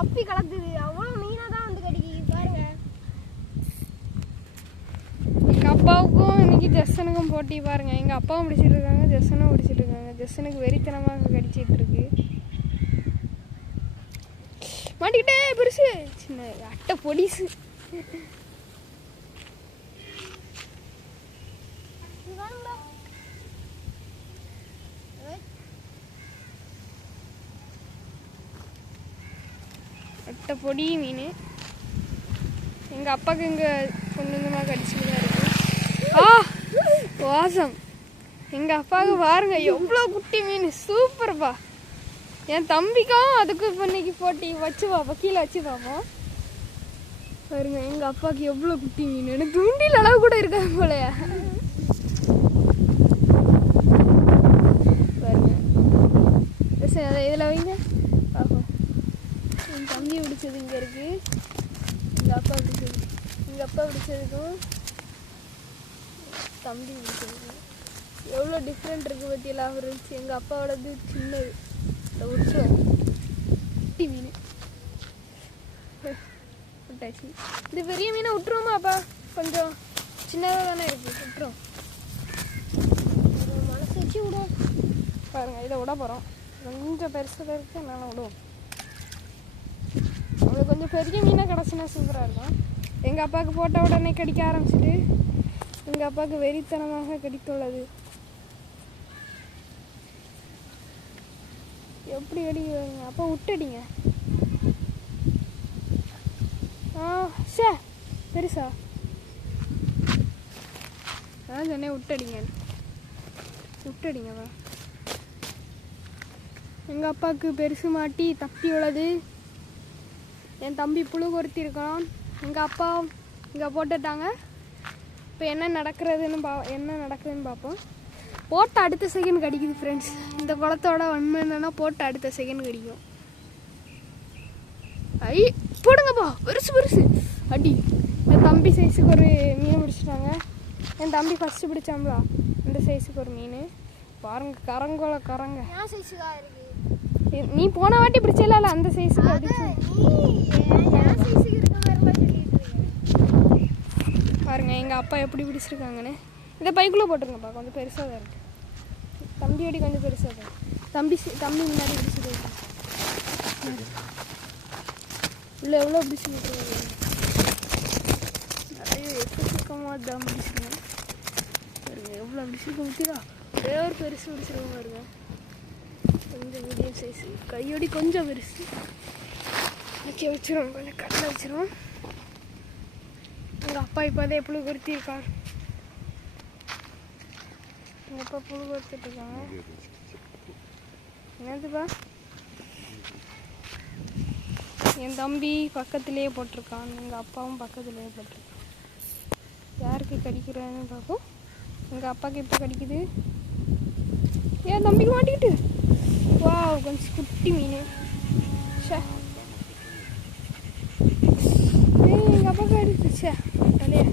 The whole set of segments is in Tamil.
தப்பி கலக்குது. அவ்வளோ மீனா தான் வந்து கடிக்குது பாருங்க. எங்கள் அப்பாவுக்கும் இன்னைக்கு ஜெஸ்ஸனுக்கும் போட்டி பாருங்க. எங்கள் அப்பாவும் பிடிச்சிட்டு இருக்காங்க, ஜெஸ்ஸனும் பிடிச்சிட்டு இருக்காங்க. ஜெஸ்ஸனுக்கு வெறித்தனமாக கடிச்சிட்டு இருக்கு. மாட்டிக்கிட்டே பெருசு சின்ன அட்டை பொடிசு. அட்டை பொடி மீன். எங்கள் அப்பாவுக்கு இங்கே கொஞ்சம் கொஞ்சமாக கடிச்சுட்டு தான் இருக்கு. வாசம். எங்கள் அப்பாவுக்கு பாருங்க எவ்வளோ குட்டி மீன், சூப்பர்ப்பா. என் தம்பிக்கும் அதுக்கும் இப்போ இன்னைக்கு போட்டி. வச்சு பார்ப்போம், கீழே வச்சு பார்ப்போம். பாருங்க எங்கள் அப்பாவுக்கு எவ்வளோ குட்டி மீன். எனக்கு தூண்டில் அளவு கூட இருக்காது போலையா. பாருங்க அதை இதில் வைங்க பார்ப்போம். என் தம்பி பிடிச்சது இங்கே இருக்குது, எங்கள் அப்பா பிடிச்சது. எங்கள் அப்பா பிடிச்சதுக்கும் தம்பி பிடிச்சதுக்கும் எவ்வளோ டிஃப்ரெண்ட் இருக்குது பற்றியெல்லாம் இருந்துச்சு. எங்கள் அப்பாவோடது சின்னது, இந்த விட்டுரும் குட்டி மீன் விட்டாச்சு. இந்த பெரிய மீனை விட்டுருவோமா அப்பா? கொஞ்சம் சின்னதாக தானே இருக்குது, விட்டுரும். மனசு வச்சு விடும் பாருங்கள், இதை விட போகிறோம். கொஞ்சம் பெருசாக இருக்குது, அதனால விடுவோம். அது கொஞ்சம் பெரிய மீனாக கிடச்சுன்னா சூப்பராக இருக்கும். எங்கள் அப்பாவுக்கு போட்ட உடனே கடிக்க ஆரம்பிச்சிட்டு எங்கள் அப்பாவுக்கு வெறித்தனமாக கடித்துள்ளது. எப்படி அடிக்குவாங்க அப்பா? விட்டுடிங்க. சே பெருசா அதான் சொன்னேன், விட்டடிங்க விட்டடிங்கப்பா. எங்கள் அப்பாவுக்கு பெருசு மாட்டி தப்பி உள்ளது. என் தம்பி புழு கொறுத்தி இருக்கான். எங்கள் அப்பா இங்கே போட்டுட்டாங்க. இப்போ என்ன நடக்குதுன்னு பார்ப்போம். போட்ட அடுத்த செகண்ட் கடிக்குது ஃப்ரெண்ட்ஸ். இந்த குளத்தோட உண்மை என்னன்னா போட்ட அடுத்த செகண்ட் கடிக்கும். ஐ போடுங்கப்பா, பெருசு பெருசு அடி. என் தம்பி சைஸுக்கு ஒரு மீன் பிடிச்சிட்டாங்க. என் தம்பி ஃபஸ்ட்டு பிடிச்சாங்களா இந்த சைஸுக்கு ஒரு மீன் பாருங்க. கரங்க சைஸுக்காக இருக்கு. நீ போன வாட்டி பிடிச்சல அந்த சைஸுக்கு அடிச்சு பாருங்க. எங்கள் அப்பா எப்படி பிடிச்சிருக்காங்கன்னு இதை பைக்குள்ளே போட்டுருங்கப்பா. கொஞ்சம் பெருசாக தான் இருக்குது. தம்பி அடி கொஞ்சம் பெருசாக தான். தம்பி முன்னாடி பிடிச்சிட்டு இல்லை எவ்வளோ பிடிச்சிட்டு நிறைய எக்கச்சக்கமாக தான் பிடிச்சிருக்கேன் பாருங்க. எவ்வளோ பிடிச்சிருக்க முக்கியதா ஒரே ஒரு பெருசு பிடிச்சிருக்க பாருங்க. கொஞ்சம் மீடியம் சைஸு, கையொடி கொஞ்சம் பெருசு. வைக்க வச்சிரும், கொஞ்சம் கடலை வச்சிரும். எங்கள் அப்பா இப்போ தான் புழு கொறுத்தி இருக்கார். எங்கள் அப்பா புழு கொறுத்துட்டு இருக்காங்க. என்னதுப்பா? என் தம்பி பக்கத்துலேயே போட்டிருக்கான், எங்கள் அப்பாவும் பக்கத்துலேயே போட்டிருக்கான். யாருக்கு கடிக்கிறான்னு பார்ப்போம். எங்கள் அப்பாவுக்கு இப்போ கடிக்குது. ஏன் தம்பிக்கு மாட்டிக்கிட்டு வா கொஞ்சம் குட்டி மீன். எங்கள் அப்பாவுக்கு அடிச்சுச்சே தலையே.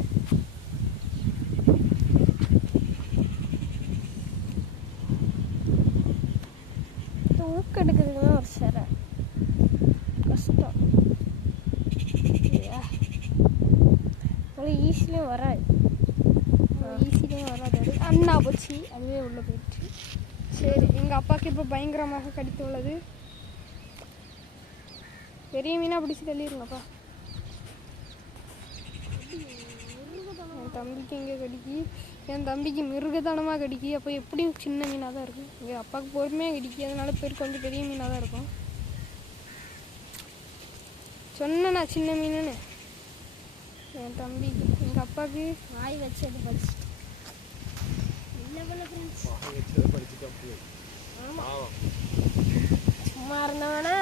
ஊக்க எடுக்கிறதுக்குன்னா ஒரு சரை கஷ்டம். ஒரு ஈஸிலையும் வராது, அண்ணா போச்சு, அதுவே உள்ளே போயிடுச்சு. சரி, எங்கள் அப்பாவுக்கு இப்போ பயங்கரமாக கடித்துள்ளது. பெரிய மீனாக பிடிச்சி தள்ளிடுங்கப்பா. என் தம்பிக்கு எங்கே கடிக்கி, என் தம்பிக்கு மிருகத்தனமாக கடிக்கி. அப்போ எப்படியும் சின்ன மீனாக தான் இருக்கும். எங்கள் அப்பாவுக்கு பொறுமையாக கடிக்கி, அதனால கொஞ்சம் பெரிய மீனாக தான் இருக்கும். சொன்னேண்ணா சின்ன மீனுன்னு. என் தம்பிக்கு எங்கள் அப்பாவுக்கு வாய் வச்சது படிச்சு சும்மா இருந்தவனா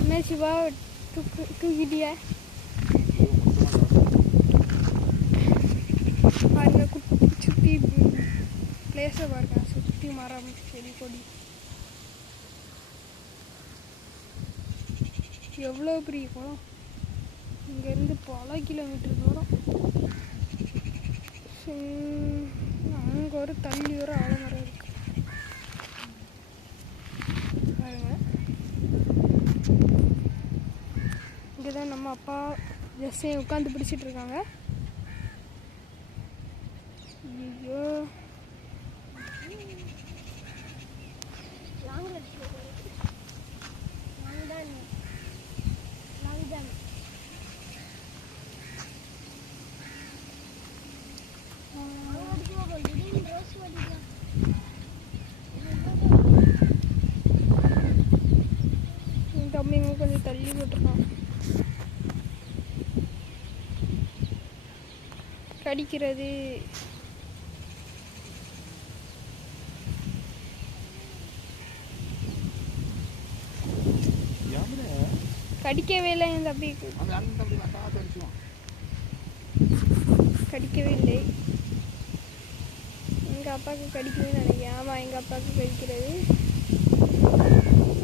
என்ன சிவா தூக்கிட்டியா? பாருங்க சுற்றி பிளேஸை பாருங்க, சுற்றி மரம் செடி கொடி எவ்வளோ பெரிய குளம். இங்கேருந்து பல கிலோமீட்டர் தூரம். அங்கே ஒரு தள்ளி ஒரு ஆலமரம் இருக்கு பாருங்க. இங்கே தான் நம்ம அப்பா ஜஸ்ஸையும் உட்காந்து பிடிச்சிட்டு இருக்காங்க. ஐயோ என் தம்பிங்க கொஞ்சம் தள்ளி போட்டிருக்கான். கடிக்கிறது கடிக்கவே இல்லை. என் தம்பிக்கு கடிக்கவே இல்லை. எங்கள் அப்பாவுக்கு கடிக்கவே நினைக்கிறேன். ஆமாம், எங்கள் அப்பாவுக்கு கடிக்கிறது.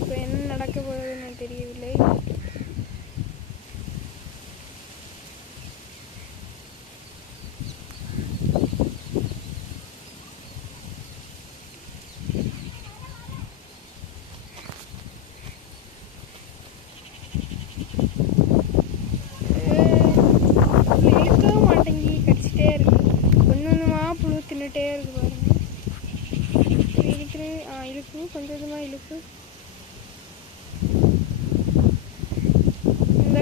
இப்போ என்ன நடக்க போகுதுன்னு எனக்கு தெரியவில்லை. இழுக்கவும் மாட்டேங்கி கடிச்சிட்டே இருக்கு. ஒன்று ஒன்றுமா புழு தின்னுட்டே இருக்கு பாருங்க. இழுக்குது. இழுக்கு, கொஞ்சம் கொஞ்சமாக இழுக்கு. இந்த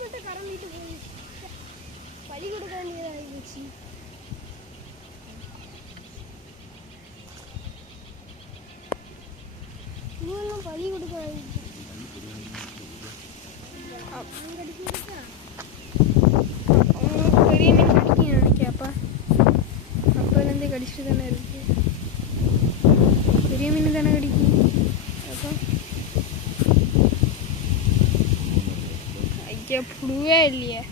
மட்டும் கறந்துட்டு போய் பழி கொடுக்க வேண்டியதாக இருந்துச்சு. இவெல்லாம் பழி கொடுக்க வேண்டியது. அவங்களுக்கு பெரிய மீன் கடிக்கும் நினைக்கப்பா. அப்போலேருந்து கடிச்சிட்டு தானே இருக்கு. பெரிய மீன் தானே கடிக்கும். அப்போ ஐயா புழுவே இல்லையே.